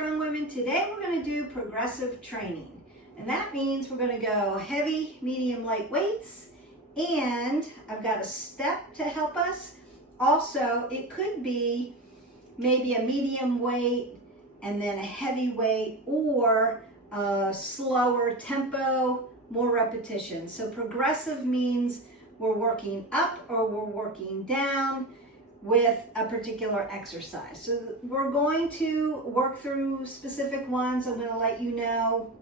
Strong Women. Today we're going to do progressive training. And that means we're going to go heavy, medium, light weights. And I've got a step to help us. Also, it could be maybe a medium weight and then a heavy weight, or a slower tempo, more repetition. So progressive means we're working up or we're working down with a particular exercise. So we're going to work through specific ones. I'm going to let you know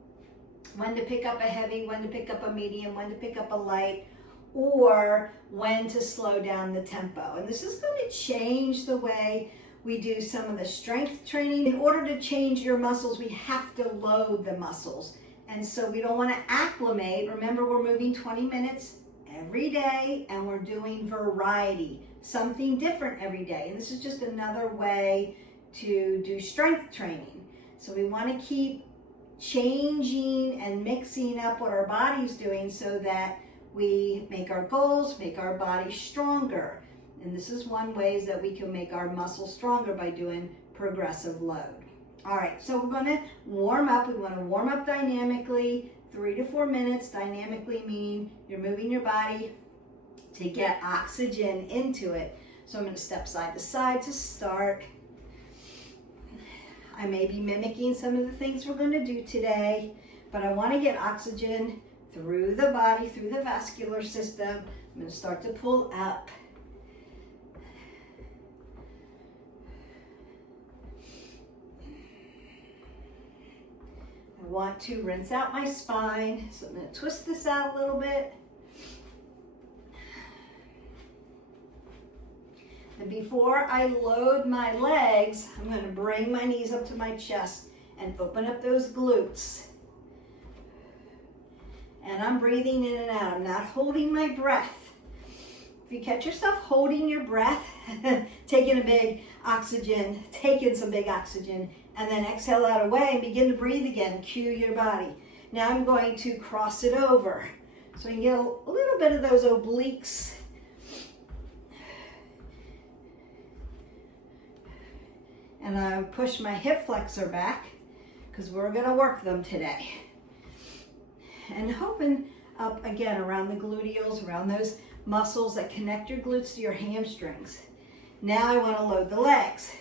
when to pick up a heavy, when to pick up a medium, when to pick up a light, or when to slow down the tempo. And this is going to change the way we do some of the strength training. In order to change your muscles, we have to load the muscles. And so we don't want to acclimate. Remember, we're moving 20 minutes every day and we're doing variety, something different every day. And this is just another way to do strength training. So we want to keep changing and mixing up what our body's doing so that we make our goals, make our body stronger. And this is one way that we can make our muscles stronger, by doing progressive load. All right, so we're gonna warm up. We wanna warm up dynamically, 3 to 4 minutes. Dynamically meaning you're moving your body to get oxygen into it. So I'm gonna step side to side to start. I may be mimicking some of the things we're gonna do today, but I wanna get oxygen through the body, through the vascular system. I'm gonna start to pull up. I want to rinse out my spine, so I'm going to twist this out a little bit. And before I load my legs, I'm going to bring my knees up to my chest and open up those glutes. And I'm breathing in and out. I'm not holding my breath. If you catch yourself holding your breath, taking some big oxygen, and then exhale that away and begin to breathe again. Cue your body. Now I'm going to cross it over so I can get a little bit of those obliques. And I push my hip flexor back because we're going to work them today. And open up again around the gluteals, around those muscles that connect your glutes to your hamstrings. Now I want to load the legs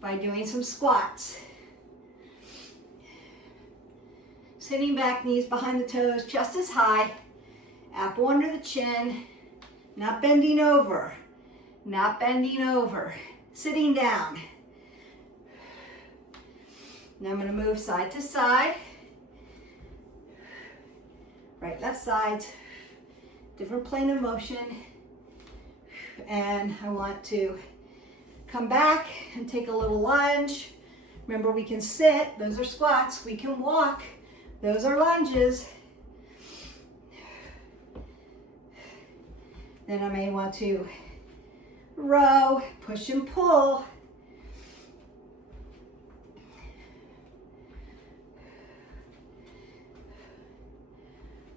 by doing some squats. Sitting back, knees behind the toes, chest is high, apple under the chin, not bending over, not bending over, sitting down. Now I'm going to move side to side, right, left sides, different plane of motion, and I want to come back and take a little lunge. Remember, we can sit, those are squats. We can walk, those are lunges. Then I may want to row, push and pull.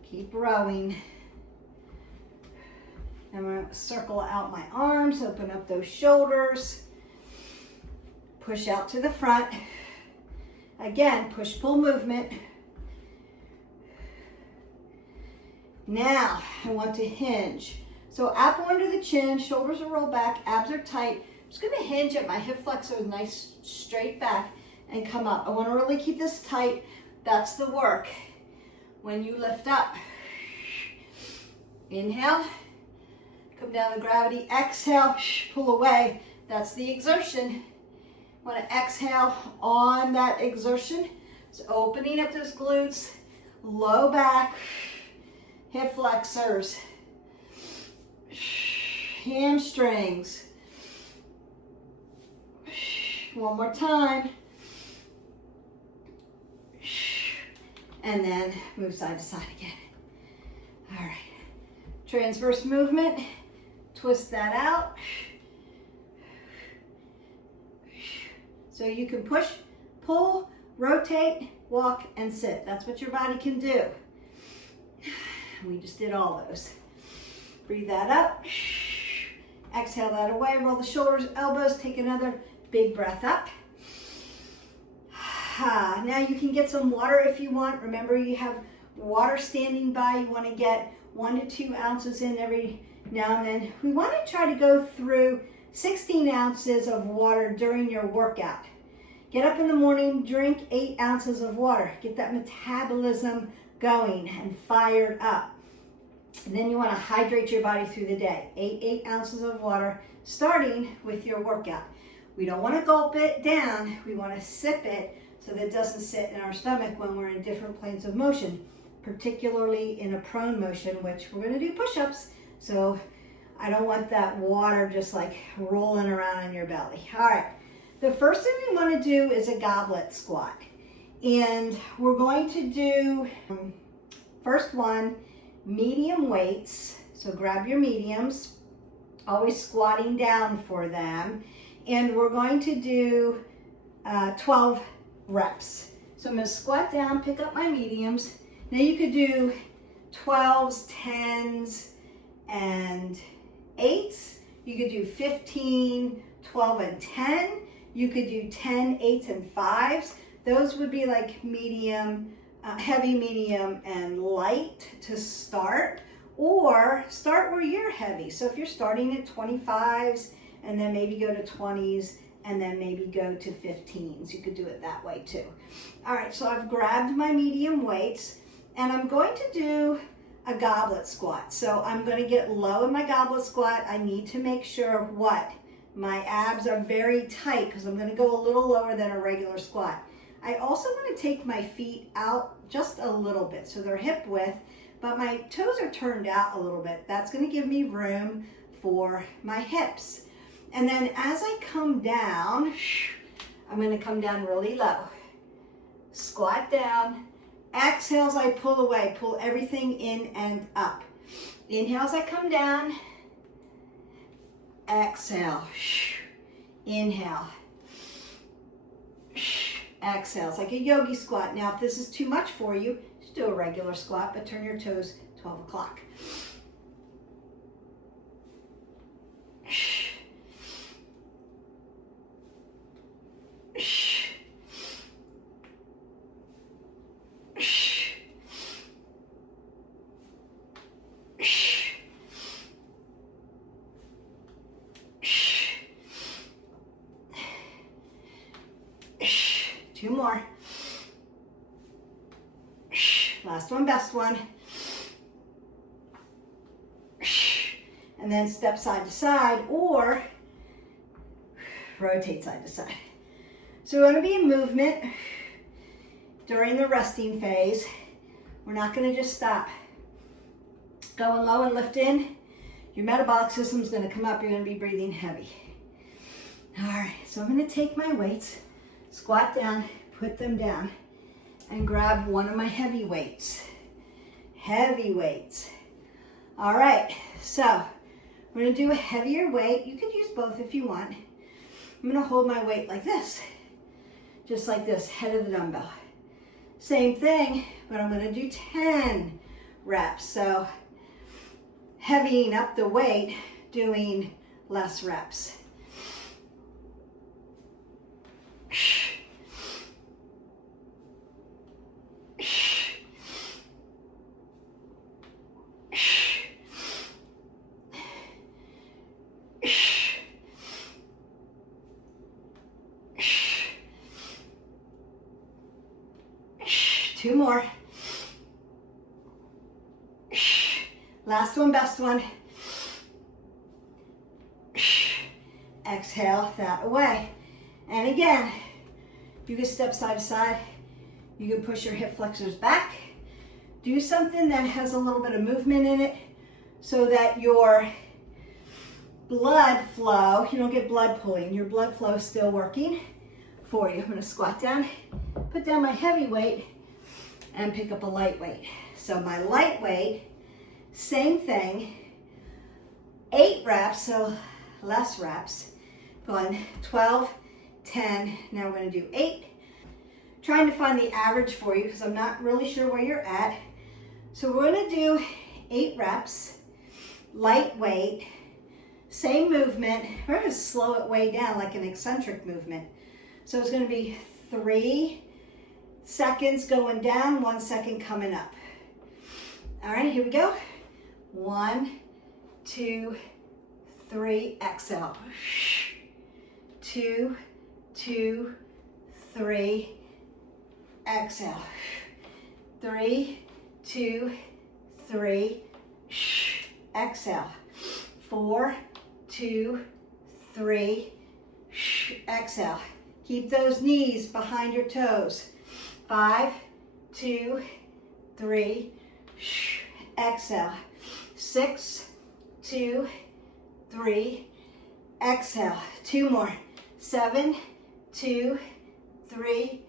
Keep rowing. I'm going to circle out my arms, open up those shoulders. Push out to the front. Again, push-pull movement. Now, I want to hinge. So apple under the chin, shoulders are rolled back, abs are tight. I'm just going to hinge at my hip flexor, nice straight back, and come up. I want to really keep this tight. That's the work. When you lift up, inhale, come down to gravity, exhale, pull away. That's the exertion. Want to exhale on that exertion. So opening up those glutes, low back, hip flexors, hamstrings. One more time. And then move side to side again. All right. Transverse movement. Twist that out. So you can push, pull, rotate, walk, and sit. That's what your body can do. We just did all those. Breathe that up. Exhale that away. Roll the shoulders, elbows. Take another big breath up. Now you can get some water if you want. Remember, you have water standing by. You want to get 1 to 2 ounces in every now and then. We want to try to go through 16 ounces of water during your workout. Get up in the morning, drink 8 ounces of water. Get that metabolism going and fired up. And then you want to hydrate your body through the day. 8 ounces of water starting with your workout. We don't want to gulp it down. We want to sip it so that it doesn't sit in our stomach when we're in different planes of motion, particularly in a prone motion, which we're going to do push-ups. So I don't want that water just like rolling around in your belly. All right. The first thing we want to do is a goblet squat. And we're going to do, first one, medium weights. So grab your mediums, always squatting down for them. And we're going to do 12 reps. So I'm going to squat down, pick up my mediums. Now you could do 12s, 10s, and 8s. You could do 15, 12, and 10. You could do 10, 8s, and 5s. Those would be like medium, heavy, medium, and light to start. Or start where you're heavy. So if you're starting at 25s, and then maybe go to 20s, and then maybe go to 15s. You could do it that way too. All right, so I've grabbed my medium weights, and I'm going to do a goblet squat. So I'm going to get low in my goblet squat. I need to make sure what? My abs are very tight because I'm going to go a little lower than a regular squat. I also want to take my feet out just a little bit. So they're hip width, but my toes are turned out a little bit. That's going to give me room for my hips. And then as I come down, I'm going to come down really low. Squat down. Exhales, I pull away. Pull everything in and up. Inhales, I come down. Exhale. Inhale. Exhale. It's like a yogi squat. Now, if this is too much for you, just do a regular squat, but turn your toes 12 o'clock. Two more. Last one, best one. And then step side to side or rotate side to side. So we're going to be in movement during the resting phase. We're not going to just stop. Going low and lift in. Your metabolic system is going to come up. You're going to be breathing heavy. All right, so I'm going to take my weights, squat down, put them down, and grab one of my heavy weights. Heavy weights. All right, so we're going to do a heavier weight. You could use both if you want. I'm going to hold my weight like this, just like this, head of the dumbbell. Same thing, but I'm going to do 10 reps. So heavying up the weight, doing less reps. Two more. Last one, best one. Exhale that away. And again, you can step side to side. You can push your hip flexors back. Do something that has a little bit of movement in it so that your blood flow, you don't get blood pooling, your blood flow is still working for you. I'm going to squat down, put down my heavy weight, and pick up a light weight. So my light weight, same thing, 8 reps, so less reps. Going 12, 10, now we're going to do 8. Trying to find the average for you because I'm not really sure where you're at. So we're going to do 8 reps, light weight, same movement. We're going to slow it way down like an eccentric movement. So it's going to be 3, seconds going down, 1 second coming up. All right, here we go. 1, 2, 3, exhale. 2, 2, 3, exhale. 3, 2, 3, exhale. 4, 2, 3, exhale. Keep those knees behind your toes. 5, 2, 3, exhale. 6, 2, 3, exhale. 2 more. 7, 2, 3,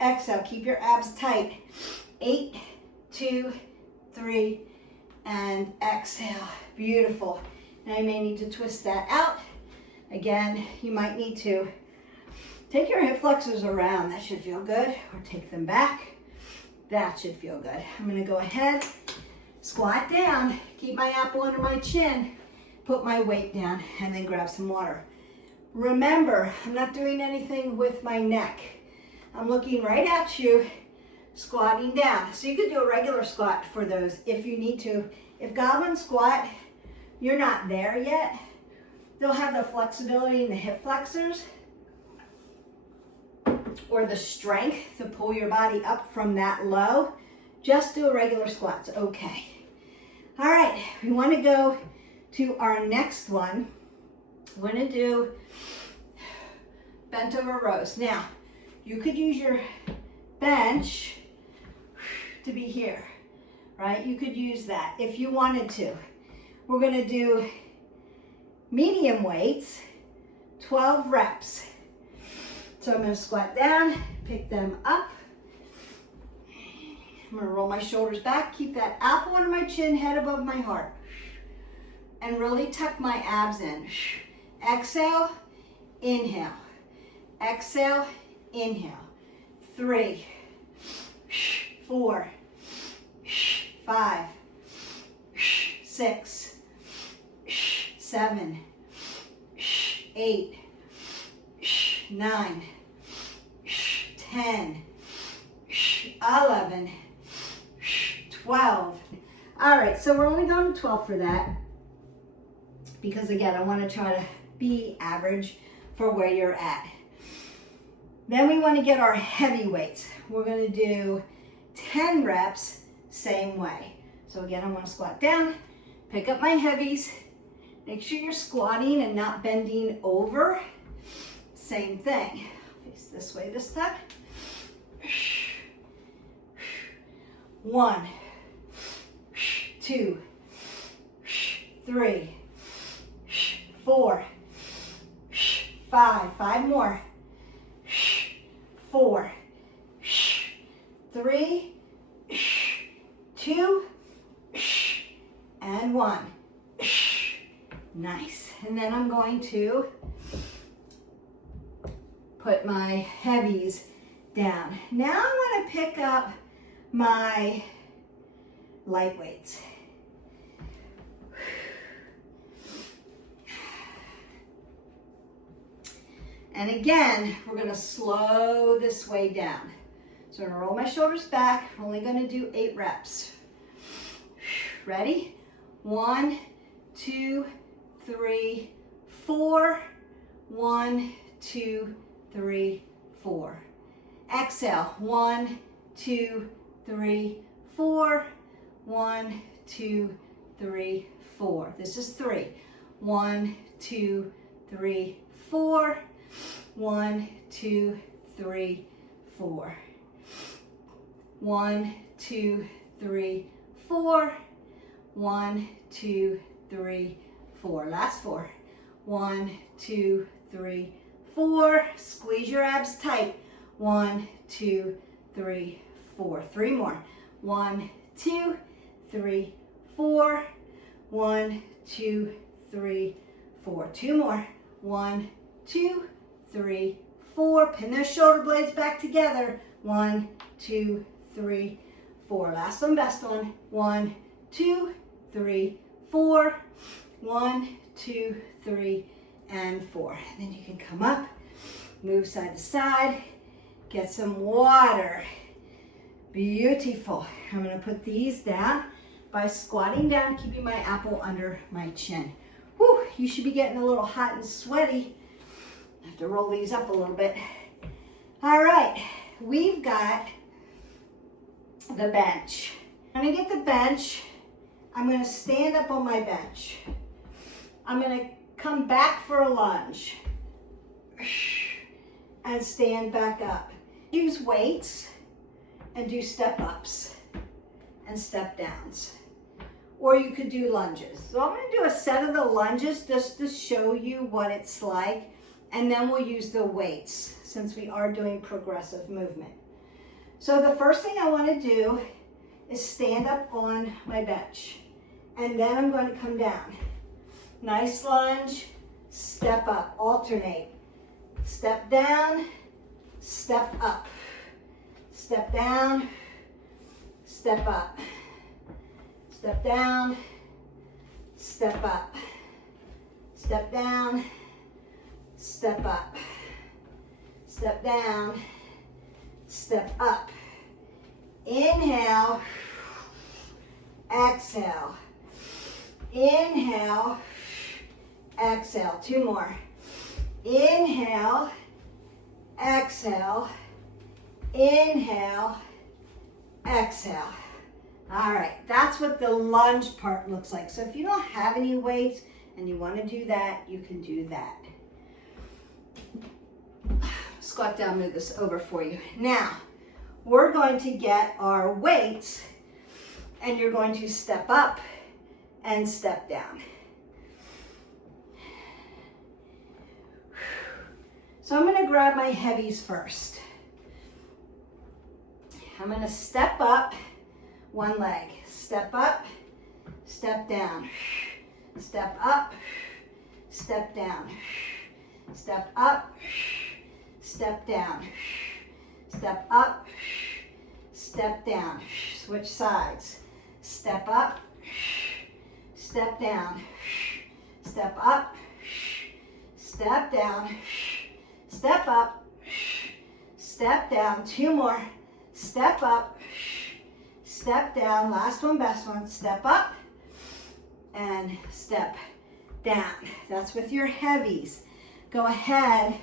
exhale. Keep your abs tight. 8, 2, 3, and exhale. Beautiful. Now you may need to twist that out. Again, you might need to take your hip flexors around. That should feel good. Or take them back. That should feel good. I'm going to go ahead, squat down, keep my apple under my chin, put my weight down, and then grab some water. Remember, I'm not doing anything with my neck. I'm looking right at you, squatting down. So you could do a regular squat for those if you need to. If Goblet Squat, you're not there yet, they'll have the flexibility in the hip flexors or the strength to pull your body up from that low. Just do a regular squat, it's okay. All right, we want to go to our next one. We're going to do bent over rows. Now, you could use your bench to be here, right? You could use that if you wanted to. We're going to do medium weights, 12 reps. So I'm going to squat down, pick them up. I'm going to roll my shoulders back, keep that apple under my chin, head above my heart. And really tuck my abs in. Exhale, inhale. Exhale, inhale. 3, 4, 5, 6, 7, 8, 9, 10, 11, 12. All right, so we're only going to 12 for that because again, I want to try to be average for where you're at. Then we want to get our heavy weights. We're going to do 10 reps, same way. So again, I'm going to squat down, pick up my heavies. Make sure you're squatting and not bending over. Same thing. Face this way this time. 1, 2, 3, 4, 5. 5 more. 4, 3, 2, and 1. Nice. And then I'm going to put my heavies down. Now I want to pick up my light weights. And again, we're going to slow this way down. So I'm going to roll my shoulders back. We're only going to do 8 reps. Ready? 1, 2, 3, 4. 1, 2, 3, 4. Exhale. 1, 2, 3, 4. 1, 2, 3, 4. This is 3. 1, 2, 3, 4. 1, 2, 3, 4. 1, 2, 3, 4. 1, 2, 3, 4. Last 4. 1, 2, 3, 4. Squeeze your abs tight. 1, 2, 3, 4. 3 more. 1, 2, 3, 4. 1, 2, 3, 4. 2 more. 1, 2, 3, 4. Pin those shoulder blades back together. 1, 2, 3, 4. Last one, best one. 1, 2, 3, 4. 1, 2, 3, and 4. And then you can come up, move side to side, Get some water. Beautiful. I'm going to put these down by squatting down, keeping my apple under my chin. Whew, you should be getting a little hot and sweaty. I have to roll these up a little bit. All right, we've got the bench. I'm going to get the bench. I'm going to stand up on my bench. I'm going to come back for a lunge and stand back up. Use weights and do step ups and step downs. Or you could do lunges. So I'm going to do a set of the lunges just to show you what it's like, and then we'll use the weights since we are doing progressive movement. So the first thing I want to do is stand up on my bench, and then I'm going to come down. Nice lunge, step up, alternate. Step down, step up. Step down, step up. Step down, step up. Step down, step up. Step down, step up. Inhale, exhale. Inhale, exhale. Two more. Inhale, exhale. Inhale, exhale. All right, that's what the lunge part looks like. So if you don't have any weights and you want to do that, you can do that. Squat down, move this over for you. Now, we're going to get our weights, and you're going to step up and step down. So I'm going to grab my heavies first. I'm going to step up one leg. Step up, step down. Step up, step down. Step up, step down. Step up, step down. Switch sides. Step up, step down. Step up, step down. Step up, step down. Two more. Step up, step down. Last one, best one. Step up and step down. That's with your heavies. Go ahead,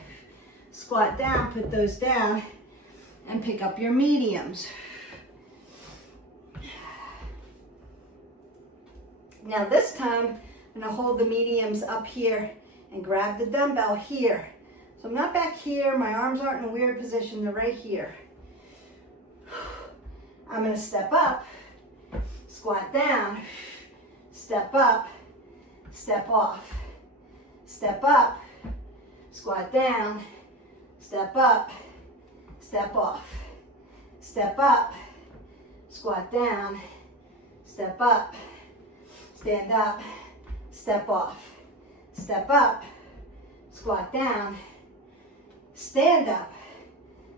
squat down, put those down, and pick up your mediums. Now this time, I'm going to hold the mediums up here and grab the dumbbell here. So I'm not back here. My arms aren't in a weird position. They're right here. I'm going to step up, squat down, step up, step off. Step up, squat down, step up, step off. Step up, squat down, step up, stand up, step off. Step up, squat down, stand up,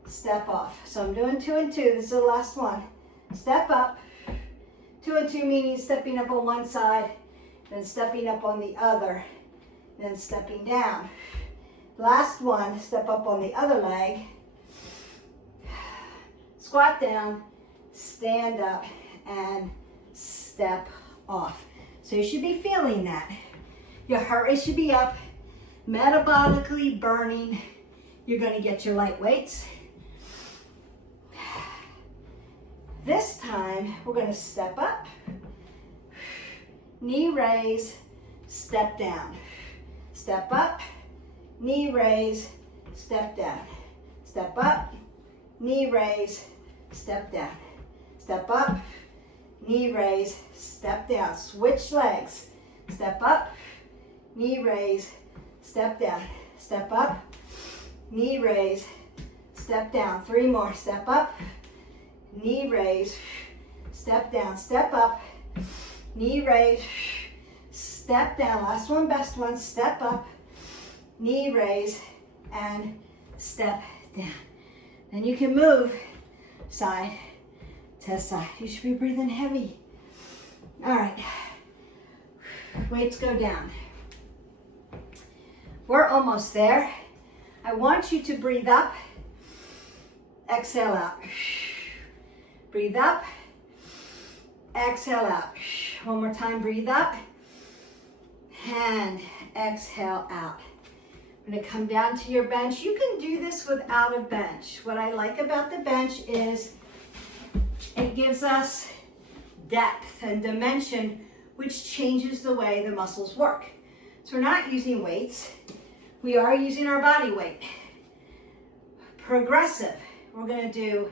step off. So I'm doing 2 and 2. This is the last one. Step up. 2 and 2 meaning stepping up on one side, then stepping up on the other, then stepping down. Last one, step up on the other leg. Squat down, stand up, and step off. So you should be feeling that. Your heart rate should be up, metabolically burning. You're going to get your light weights. This time, we're going to step up, knee raise, step down. Step up, knee raise, step down. Step up, knee raise, step down. Step up, knee raise, step down. Switch legs. Step up, knee raise, step down. Step up, knee raise, step down. 3 more. Step up, knee raise, step down. Step up, knee raise, step down. Last one, best one. Step up, knee raise, and step down. Then you can move side to side. You should be breathing heavy. All right, weights go down. We're almost there. I want you to breathe up exhale out. Breathe up, exhale out. One more time, breathe up, and exhale out. I'm gonna come down to your bench. You can do this without a bench. What I like about the bench is it gives us depth and dimension, which changes the way the muscles work. So we're not using weights. We are using our body weight. Progressive. We're gonna do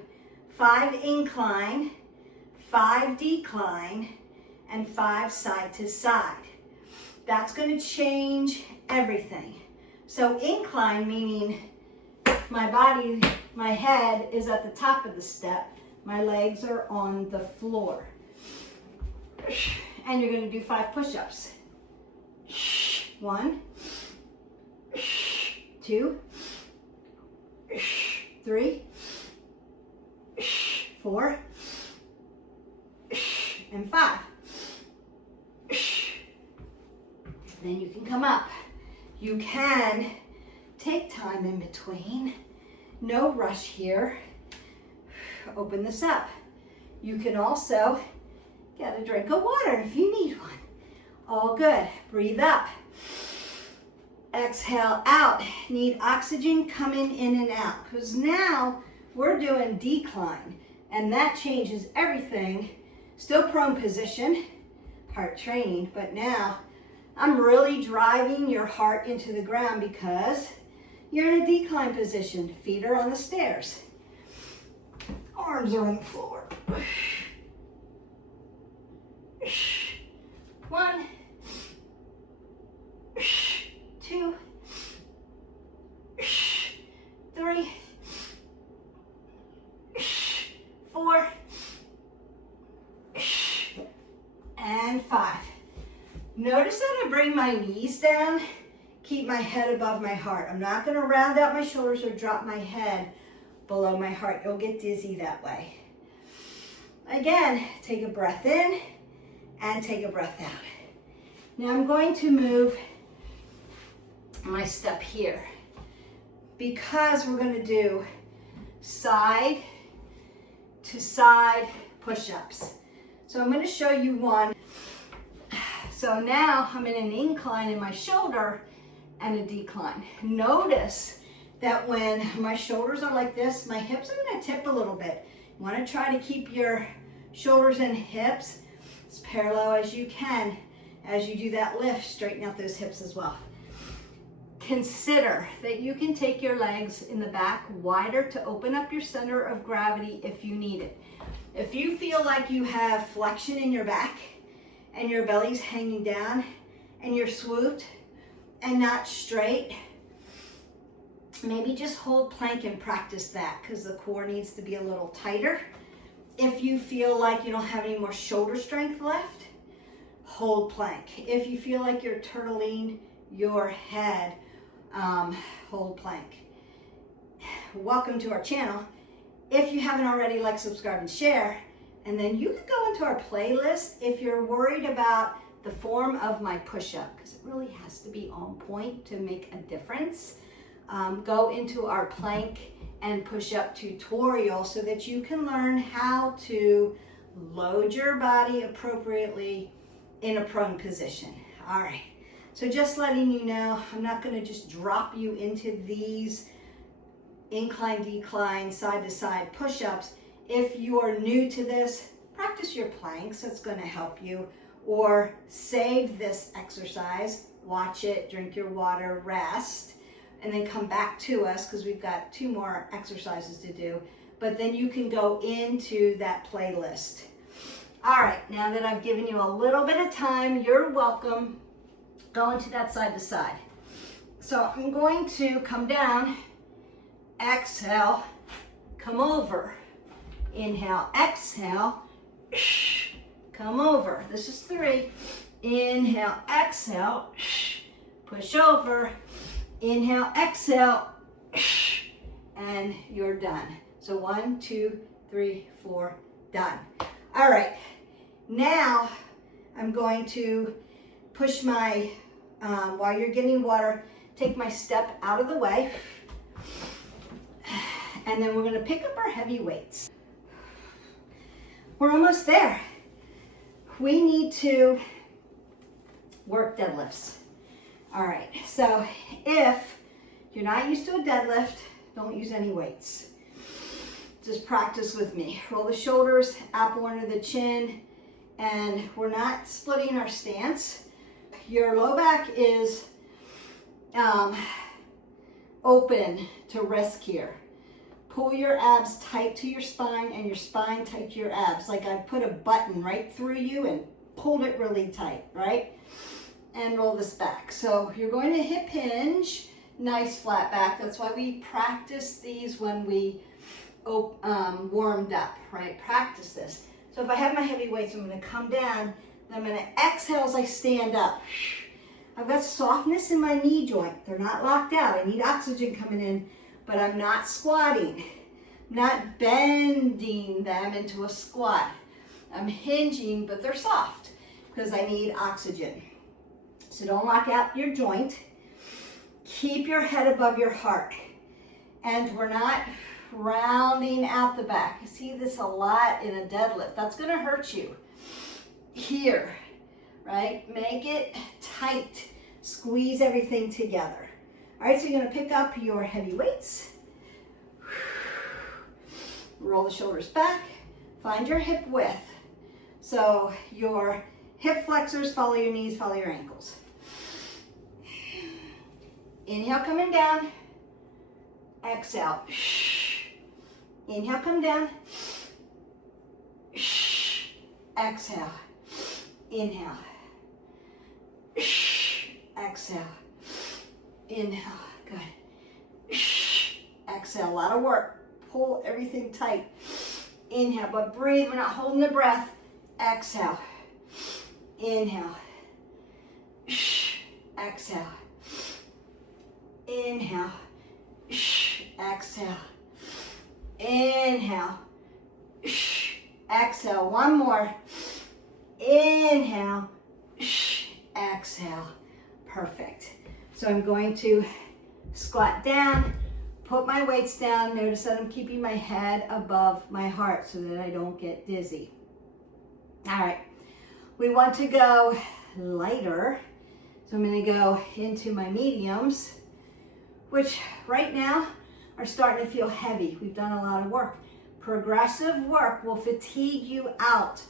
5 incline, 5 decline, and 5 side to side. That's gonna change everything. So incline, meaning my body, my head is at the top of the step, my legs are on the floor. And you're gonna do 5 push-ups. 1, 2, 3, 4, and 5. Then you can come up. You can take time in between. No rush here. Open this up. You can also get a drink of water if you need one. All good. Breathe up. Exhale out. Need oxygen coming in and out, because now we're doing decline, and that changes everything. Still prone position, heart training, but now I'm really driving your heart into the ground because you're in a decline position. Feet are on the stairs. Arms are on the floor. 1, 2, 3, 4, and 5. Notice that I bring my knees down, keep my head above my heart. I'm not gonna round out my shoulders or drop my head below my heart. You'll get dizzy that way. Again, take a breath in and take a breath out. Now I'm going to move my step here because we're gonna do side to side push-ups. So I'm gonna show you one. So now I'm in an incline in my shoulder and a decline. Notice that when my shoulders are like this, my hips are gonna tip a little bit. You wanna try to keep your shoulders and hips as parallel as you can. As you do that lift, straighten out those hips as well. Consider that you can take your legs in the back wider to open up your center of gravity if you need it. If you feel like you have flexion in your back and your belly's hanging down and you're swooped and not straight, maybe just hold plank and practice that, because the core needs to be a little tighter. If you feel like you don't have any more shoulder strength left, hold plank. If you feel like you're turtling your head, hold plank. Welcome to our channel. If you haven't already, like, subscribe, and share. And then you can go into our playlist if you're worried about the form of my push-up, because it really has to be on point to make a difference. Go into our plank and push-up tutorial so that you can learn how to load your body appropriately in a prone position. All right, so just letting you know, I'm not gonna just drop you into these incline, decline, side to side push-ups. If you are new to this, practice your planks, that's gonna help you, or save this exercise, watch it, drink your water, rest, and then come back to us because we've got 2 more exercises to do. But then you can go into that playlist. All right, now that I've given you a little bit of time, you're welcome. Go into that side to side. So I'm going to come down, exhale, come over. Inhale, exhale, come over. This is 3. Inhale, exhale, push over. Inhale, exhale, and you're done. So 1, 2, 3, 4, done. All right, now I'm going to push my, while you're getting water, take my step out of the way And then we're gonna pick up our heavy weights. We're almost there. We need to work deadlifts. All right, so if you're not used to a deadlift, don't use any weights. Just practice with me. Roll the shoulders, apple under the chin, and we're not splitting our stance. Your low back is open to risk here. Pull your abs tight to your spine and your spine tight to your abs. Like I put a button right through you and pulled it really tight, right? And roll this back. So you're going to hip hinge, nice flat back. That's why we practice these when we warmed up, right? Practice this. So if I have my heavy weights, I'm going to come down, then I'm going to exhale as I stand up. I've got softness in my knee joint. They're not locked out. I need oxygen coming in, but I'm not squatting. I'm not bending them into a squat. I'm hinging, but they're soft because I need oxygen. So don't lock out your joint. Keep your head above your heart. And we're not rounding out the back. You see this a lot in a deadlift. That's going to hurt you. Here, right? Make it tight. Squeeze everything together. All right, so you're going to pick up your heavy weights. Roll the shoulders back. Find your hip width. So your hip flexors follow your knees, follow your ankles. Inhale, coming down. Exhale. Inhale, come down. Exhale. Inhale. Exhale. Inhale. Good. Exhale. A lot of work. Pull everything tight. Inhale, but breathe. We're not holding the breath. Exhale. Inhale. Exhale. Inhale. Exhale. Inhale. Exhale. One more. Inhale. Exhale. Perfect. So I'm going to squat down, put my weights down. Notice that I'm keeping my head above my heart so that I don't get dizzy. All right. We want to go lighter. So I'm going to go into my mediums, which right now are starting to feel heavy. We've done a lot of work. Progressive work will fatigue you out,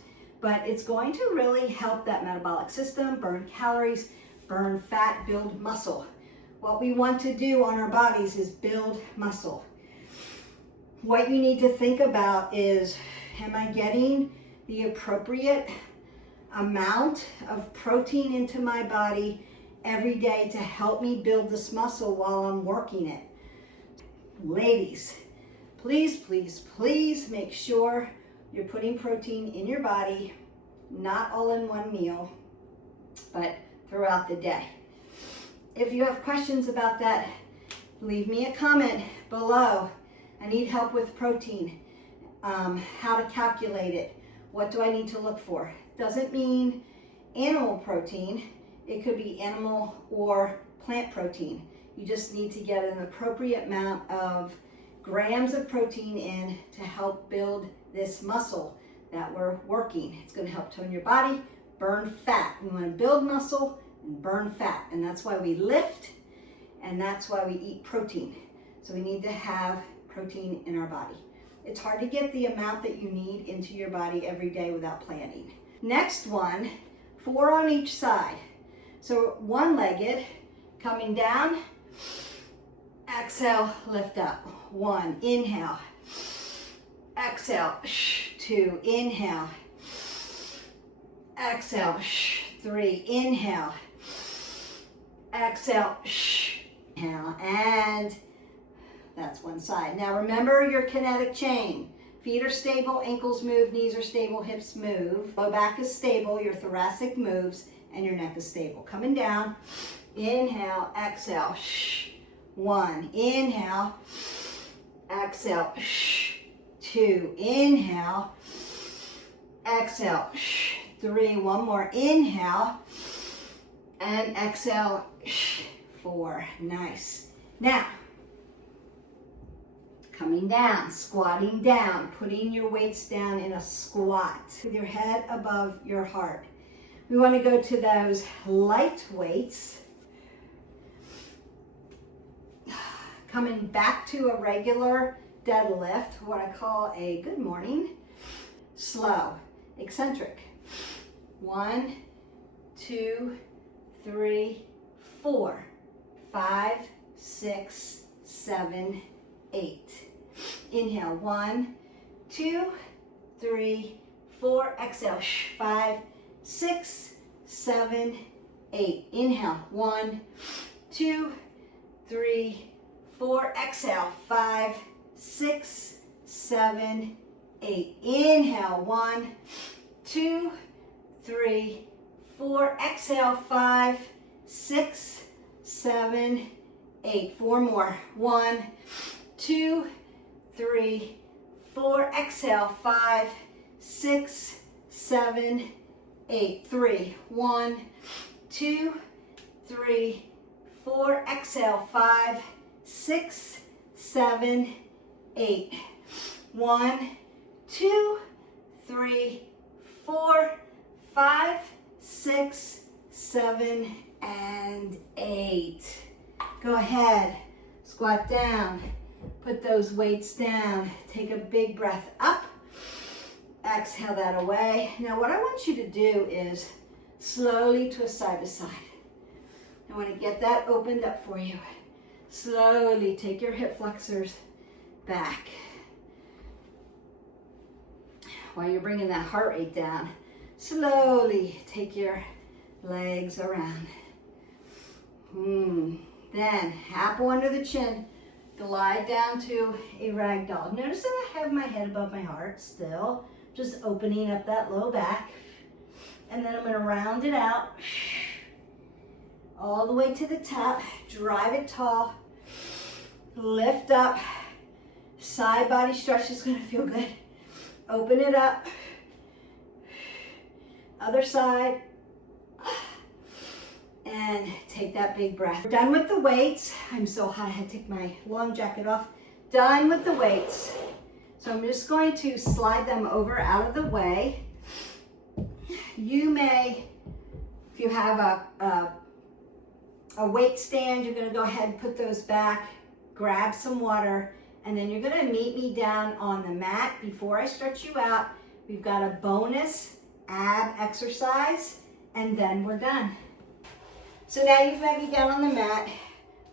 but it's going to really help that metabolic system, burn calories, burn fat, build muscle. What we want to do on our bodies is build muscle. What you need to think about is, am I getting the appropriate amount of protein into my body every day to help me build this muscle while I'm working it? Ladies, please, please, please make sure you're putting protein in your body, not all in one meal, but throughout the day. If you have questions about that, leave me a comment below. I need help with protein, how to calculate it, what do I need to look for? Doesn't mean animal protein. It could be animal or plant protein. You just need to get an appropriate amount of grams of protein in to help build this muscle that we're working. It's going to help tone your body, burn fat. We want to build muscle and burn fat, and that's why we lift, and that's why we eat protein. So we need to have protein in our body. It's hard to get the amount that you need into your body every day without planning. Next one, 4 on each side. So one-legged, coming down, exhale, lift up. 1, inhale, exhale, 2, inhale, exhale, 3, inhale, exhale, inhale, and that's one side. Now remember your kinetic chain. Feet are stable, ankles move, knees are stable, hips move. Low back is stable, your thoracic moves, and your neck is stable. Coming down, inhale, exhale, 1, inhale, exhale, 2, inhale, exhale, 3, one more, inhale, and exhale, 4, nice. Now, Coming down, squatting down, putting your weights down in a squat with your head above your heart. We want to go to those light weights. Coming back to a regular deadlift, what I call a good morning, slow, eccentric. 1, 2, 3, 4, 5, 6, 7, 8. Inhale, 1, 2, 3, 4. Exhale, 5, 6, 7, 8. Inhale, 1, 2, 3, 4. Exhale, 5, 6, 7, 8. Inhale, 1, 2, 3, 4. Exhale, 5, 6, 7, 8. 4 more. 1, 2, 3, 4. Exhale, 5, 6, 7, 8. 3. 1, 2, 3, 4. Exhale, 5, 6, 7, 8. 1, 2, 3, 4, 5, 6, 7, and 8. Go ahead, squat down, put those weights down, take a big breath up, exhale that away. Now what I want you to do is slowly twist side to side. I want to get that opened up for you. Slowly take your hip flexors back. While you're bringing that heart rate down, slowly take your legs around. Then, apple under the chin, glide down to a ragdoll. Notice that I have my head above my heart still, just opening up that low back. And then I'm going to round it out all the way to the top, drive it tall, lift up, side body stretch is going to feel good. Open it up, other side, and take that big breath. We're done with the weights. I'm so hot I had to take my long jacket off. Done with the weights. So I'm just going to slide them over out of the way. You may, if you have a weight stand, you're going to go ahead and put those back, grab some water, and then you're going to meet me down on the mat. Before I stretch you out, we've got a bonus ab exercise, and then we're done. So now you've met me down on the mat.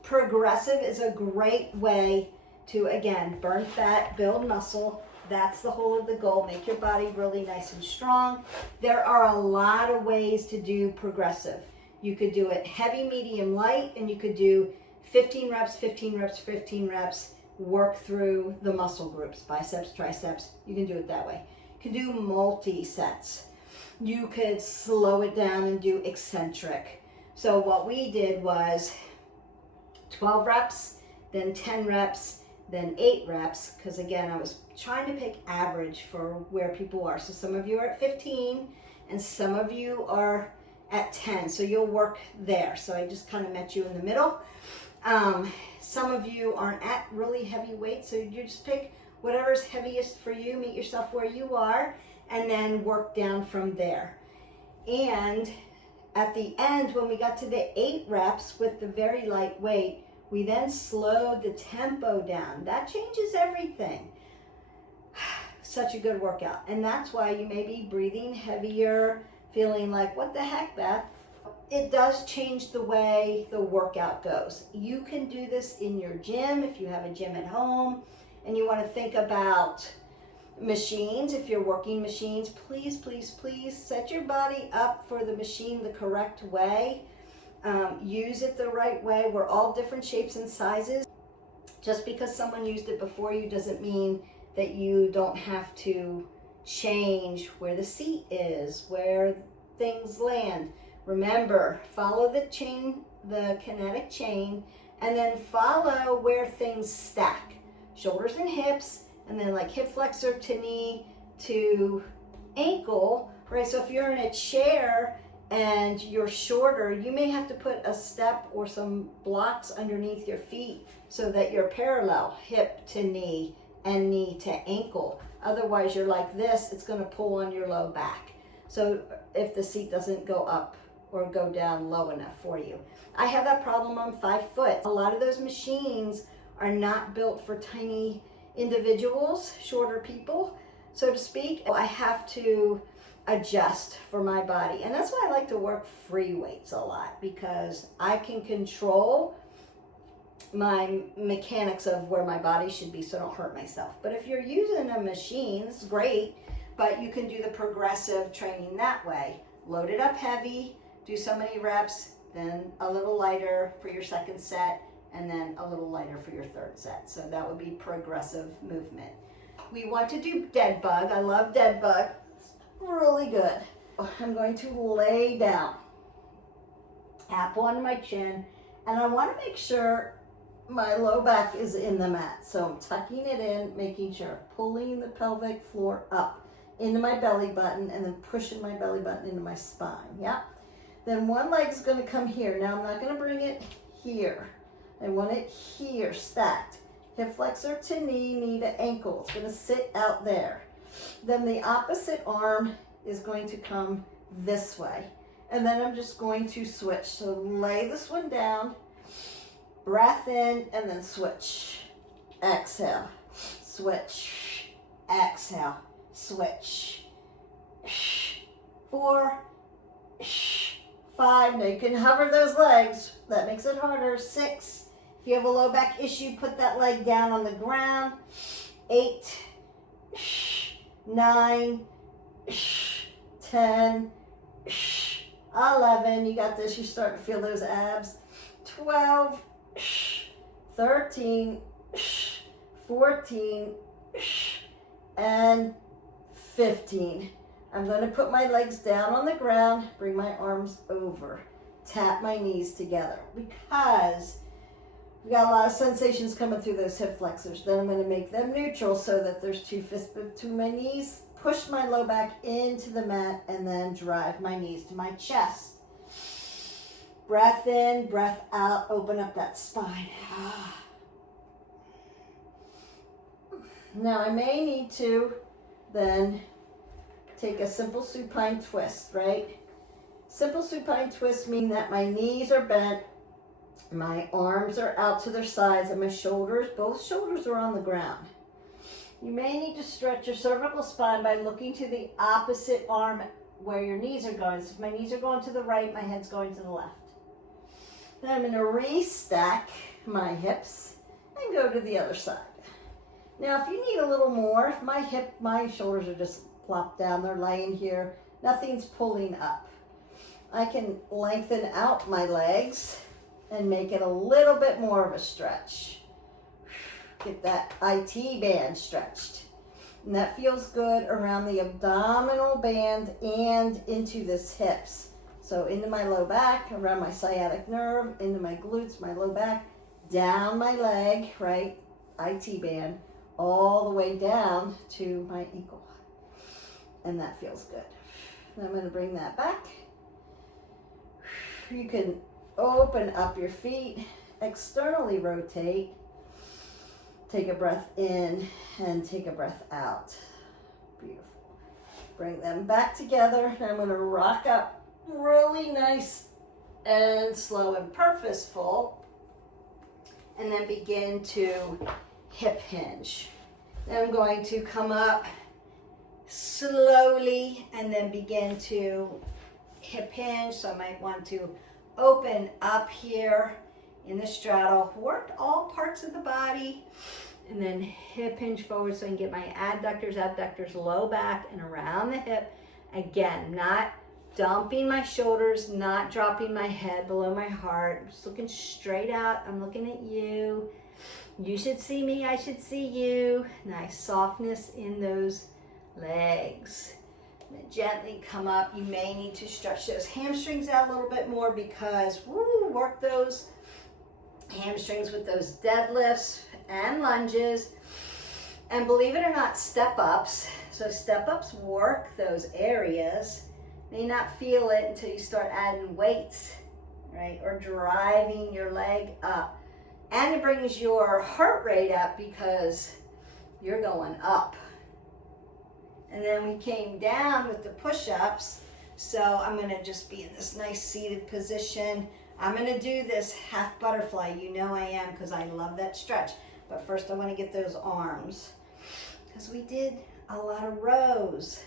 Progressive is a great way to, again, burn fat, build muscle. That's the whole of the goal. Make your body really nice and strong. There are a lot of ways to do progressive. You could do it heavy, medium, light, and you could do 15 reps, 15 reps, 15 reps. Work through the muscle groups, biceps, triceps. You can do it that way. You can do multi-sets. You could slow it down and do eccentric. So what we did was 12 reps, then 10 reps, then 8 reps, because again, I was trying to pick average for where people are. So some of you are at 15 and some of you are at 10. So you'll work there. So I just kind of met you in the middle. Some of you aren't at really heavy weights, so you just pick whatever's heaviest for you, meet yourself where you are, and then work down from there. And at the end, when we got to the 8 reps with the very light weight, we then slowed the tempo down. That changes everything. Such a good workout. And that's why you may be breathing heavier, feeling like, what the heck, Beth? It does change the way the workout goes. You can do this in your gym if you have a gym at home and you want to think about machines. If you're working machines, please, please, please set your body up for the machine the correct way. Use it the right way. We're all different shapes and sizes. Just because someone used it before you doesn't mean that you don't have to change where the seat is, where things land. Remember, follow the chain, the kinetic chain, and then follow where things stack. Shoulders and hips, and then like hip flexor to knee to ankle, right? So if you're in a chair and you're shorter, you may have to put a step or some blocks underneath your feet so that you're parallel, hip to knee, and knee to ankle. Otherwise, you're like this, it's gonna pull on your low back. So if the seat doesn't go up or go down low enough for you. I have that problem, I'm 5 foot. A lot of those machines are not built for tiny individuals, shorter people, so to speak. I have to adjust for my body. And that's why I like to work free weights a lot, because I can control my mechanics of where my body should be so I don't hurt myself. But if you're using a machine, it's great, but you can do the progressive training that way. Load it up heavy, do so many reps, then a little lighter for your second set, and then a little lighter for your third set. So that would be progressive movement. We want to do dead bug. I love dead bug. It's really good. I'm going to lay down, apple on my chin, and I want to make sure my low back is in the mat. So I'm tucking it in, making sure, pulling the pelvic floor up into my belly button, and then pushing my belly button into my spine. Yeah. Then one leg's going to come here. Now I'm not going to bring it here. I want it here, stacked. Hip flexor to knee, knee to ankle. It's going to sit out there. Then the opposite arm is going to come this way. And then I'm just going to switch. So lay this one down, breath in, and then switch. Exhale, switch, exhale, switch. 4, 5, now you can hover those legs. That makes it harder. 6, if you have a low back issue, put that leg down on the ground. 8, 9, 10, 11, you got this, you start to feel those abs. 12, 13, 14, and 15. I'm going to put my legs down on the ground, bring my arms over, tap my knees together, because we got a lot of sensations coming through those hip flexors. Then I'm going to make them neutral so that there's 2 fists between my knees, push my low back into the mat, and then drive my knees to my chest. Breath in, breath out, open up that spine. Now I may need to then take a simple supine twist, right? Simple supine twist means that my knees are bent, my arms are out to their sides, and my shoulders, both shoulders are on the ground. You may need to stretch your cervical spine by looking to the opposite arm where your knees are going. So if my knees are going to the right, my head's going to the left. Then I'm going to restack my hips and go to the other side. Now, if you need a little more, if my shoulders are just plopped down, they're laying here, nothing's pulling up, I can lengthen out my legs and make it a little bit more of a stretch. Get that IT band stretched. And that feels good around the abdominal band and into this hips. So into my low back, around my sciatic nerve, into my glutes, my low back, down my leg, right, IT band, all the way down to my ankle. And that feels good. Now I'm going to bring that back. You can open up your feet, externally rotate, take a breath in and take a breath out. Beautiful. Bring them back together. And I'm going to rock up really nice and slow and purposeful, and then begin to hip hinge. Then I'm going to come up slowly and then begin to hip hinge. So I might want to open up here in the straddle, work all parts of the body, and then hip hinge forward so I can get my adductors, low back and around the hip. Again, not dumping my shoulders, not dropping my head below my heart. I'm just looking straight out. I'm looking at you. You should see me, I should see you. Nice softness in those legs. And then gently come up. You may need to stretch those hamstrings out a little bit more because work those hamstrings with those deadlifts and lunges. And believe it or not, step ups. So step ups work those areas. May not feel it until you start adding weights, right? Or driving your leg up. And it brings your heart rate up because you're going up. And then we came down with the push-ups. So I'm gonna just be in this nice seated position. I'm gonna do this half butterfly. You know I am, because I love that stretch. But first I wanna get those arms, because we did a lot of rows.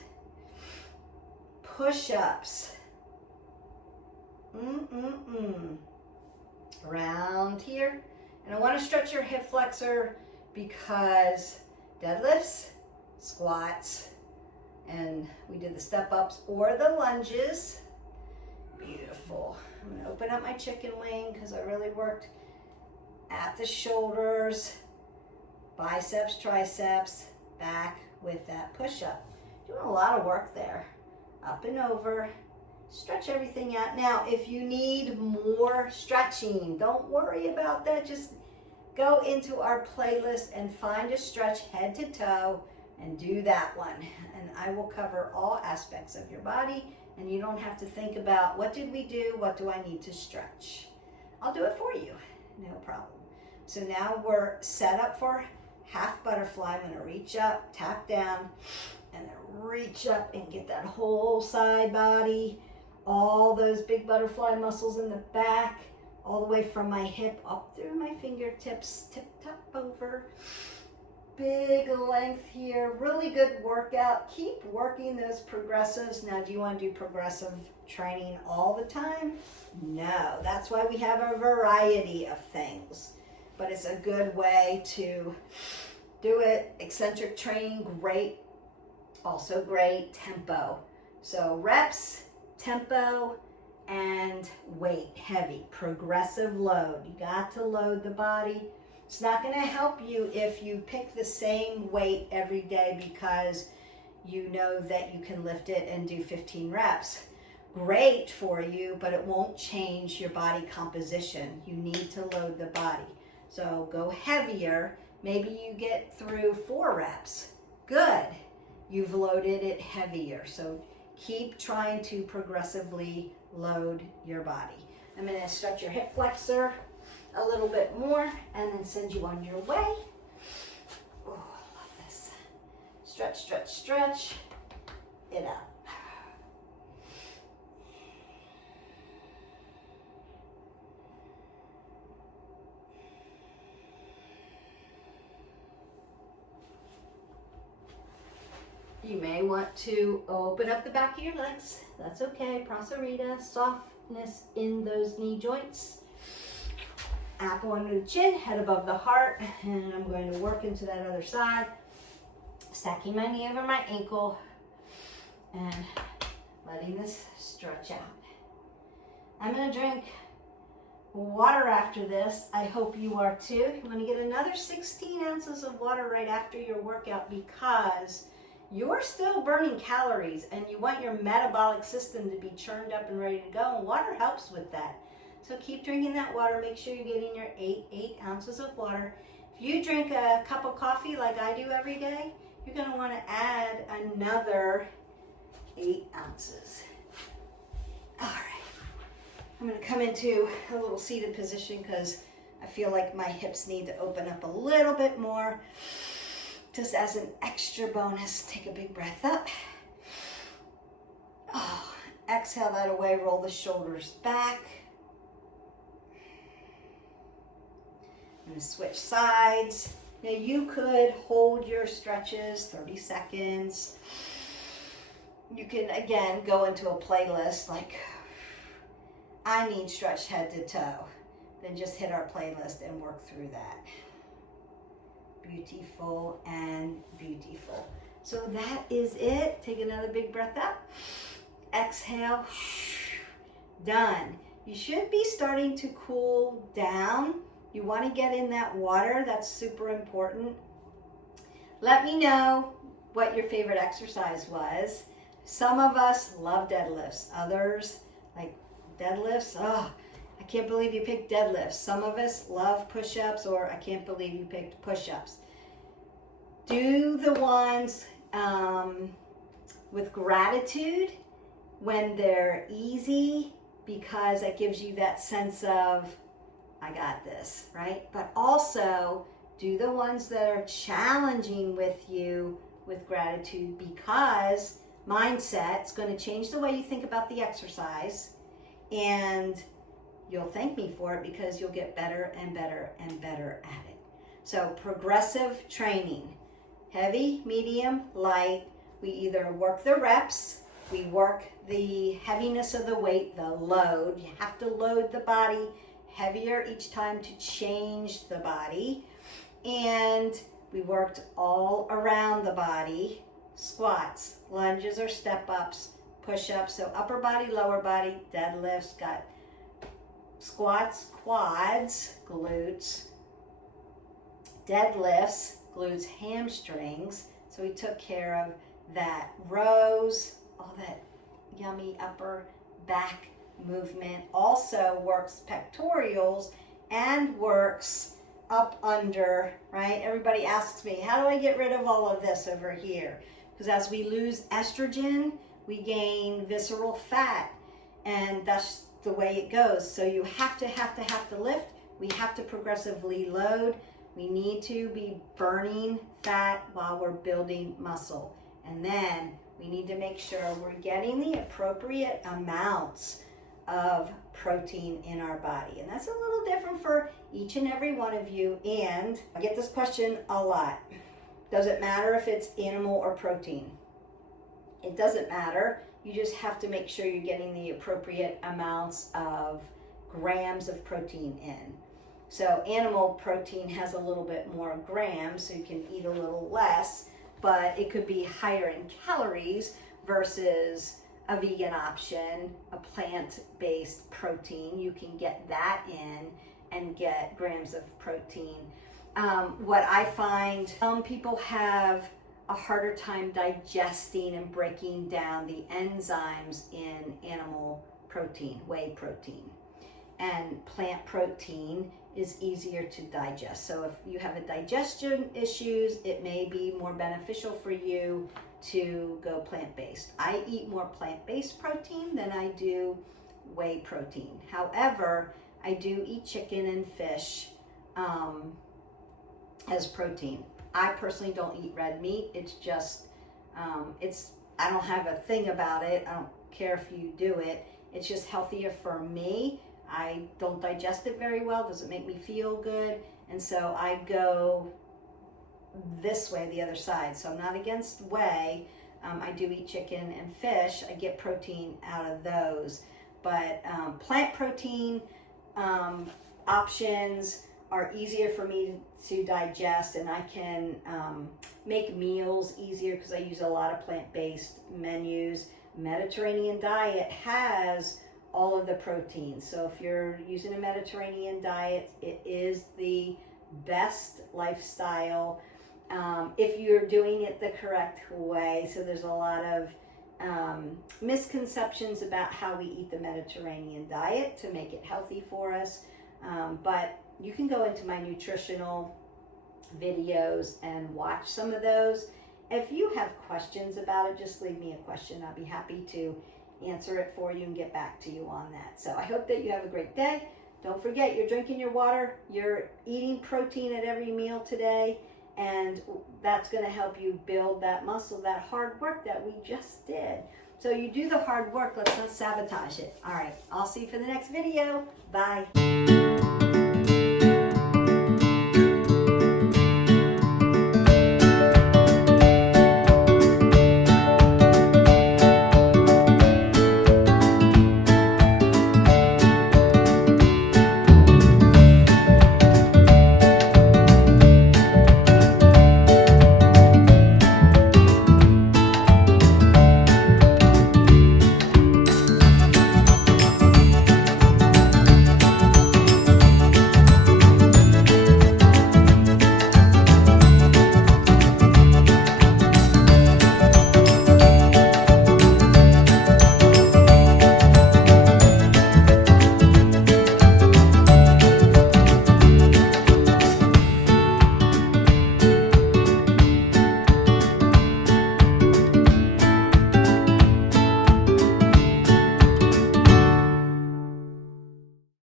Push-ups. Around here. And I wanna stretch your hip flexor, because deadlifts, squats, and we did the step ups or the lunges. Beautiful. I'm gonna open up my chicken wing, because I really worked at the shoulders, biceps, triceps, back with that push-up. Doing a lot of work there. Up and over. Stretch everything out. Now, if you need more stretching, don't worry about that. Just go into our playlist and find a stretch head to toe and do that one. And I will cover all aspects of your body, and you don't have to think about what did we do, what do I need to stretch. I'll do it for you, no problem. So now we're set up for half butterfly. I'm gonna reach up, tap down, and then reach up and get that whole side body, all those big butterfly muscles in the back, all the way from my hip up through my fingertips, tip top over. Big length here, really good workout. Keep working those progressives. Now, do you want to do progressive training all the time? No, that's why we have a variety of things, but it's a good way to do it. Eccentric training, great. Also great tempo. So reps, tempo, and weight, heavy, progressive load. You got to load the body. It's not going to help you if you pick the same weight every day because you know that you can lift it and do 15 reps. Great for you, but it won't change your body composition. You need to load the body. So go heavier. Maybe you get through 4 reps. Good. You've loaded it heavier. So keep trying to progressively load your body. I'm going to stretch your hip flexor a little bit more and then send you on your way. Oh, I love this. Stretch, stretch, stretch it up. You may want to open up the back of your legs. That's okay. Prasarita, softness in those knee joints. Apple under the chin, head above the heart, and I'm going to work into that other side, stacking my knee over my ankle and letting this stretch out. I'm going to drink water after this. I hope you are too. You want to get another 16 ounces of water right after your workout because you're still burning calories and you want your metabolic system to be churned up and ready to go, and water helps with that. So keep drinking that water. Make sure you're getting your 8 ounces of water. If you drink a cup of coffee like I do every day, you're going to want to add another 8 ounces. All right. I'm going to come into a little seated position because I feel like my hips need to open up a little bit more. Just as an extra bonus, take a big breath up. Oh, exhale that away, roll the shoulders back. I'm going to switch sides. Now you could hold your stretches 30 seconds. You can, again, go into a playlist like, I need stretched head to toe. Then just hit our playlist and work through that. Beautiful and beautiful. So that is it. Take another big breath up. Exhale. Done. You should be starting to cool down. You want to get in that water. That's super important. Let me know what your favorite exercise was. Some of us love deadlifts. Others, like deadlifts, oh, I can't believe you picked deadlifts. Some of us love push-ups, or I can't believe you picked push-ups. Do the ones with gratitude when they're easy, because that gives you that sense of, I got this, right? But also Do the ones that are challenging with you with gratitude, because mindset's going to change the way you think about the exercise, and you'll thank me for it because you'll get better and better and better at it. So progressive training, heavy, medium, light. We either work the reps, we work the heaviness of the weight, the load. You have to load the body heavier each time to change the body. And we worked all around the body, squats, lunges or step-ups, push-ups, so upper body, lower body, deadlifts, got squats, quads, glutes, deadlifts, glutes, hamstrings. So we took care of that. Rows, all that yummy upper back movement. Also works pectorials and works up under, right? Everybody asks me, how do I get rid of all of this over here? Because as we lose estrogen, we gain visceral fat, and that's the way it goes. So you have to lift. We have to progressively load. We need to be burning fat while we're building muscle. And then we need to make sure we're getting the appropriate amounts of protein in our body. And that's a little different for each and every one of you. And I get this question a lot. Does it matter if it's animal or protein? It doesn't matter. You just have to make sure you're getting the appropriate amounts of grams of protein in. So animal protein has a little bit more grams, so you can eat a little less, but it could be higher in calories versus a vegan option, a plant-based protein. You can get that in and get grams of protein. What I find, some people have a harder time digesting and breaking down the enzymes in animal protein, whey protein. And plant protein is easier to digest. So if you have a digestion issues, it may be more beneficial for you to go plant-based. I eat more plant-based protein than I do whey protein. However, I do eat chicken and fish as protein. I personally don't eat red meat. It's just, I don't have a thing about it. I don't care if you do it. It's just healthier for me. I don't digest it very well. Doesn't make me feel good. And so I go this way, the other side. So I'm not against whey. I do eat chicken and fish. I get protein out of those. But plant protein options are easier for me to digest, and I can make meals easier because I use a lot of plant-based menus. Mediterranean diet has all of the proteins. So if you're using a Mediterranean diet, it is the best lifestyle if you're doing it the correct way. So there's a lot of misconceptions about how we eat the Mediterranean diet to make it healthy for us. But you can go into my nutritional videos and watch some of those. If you have questions about it, just leave me a question. I'll be happy to answer it for you and get back to you on that. So I hope that you have a great day. Don't forget, you're drinking your water, you're eating protein at every meal today, and that's going to help you build that muscle, that hard work that we just did. So you do the hard work, let's not sabotage it. All right, I'll see you for the next video. Bye.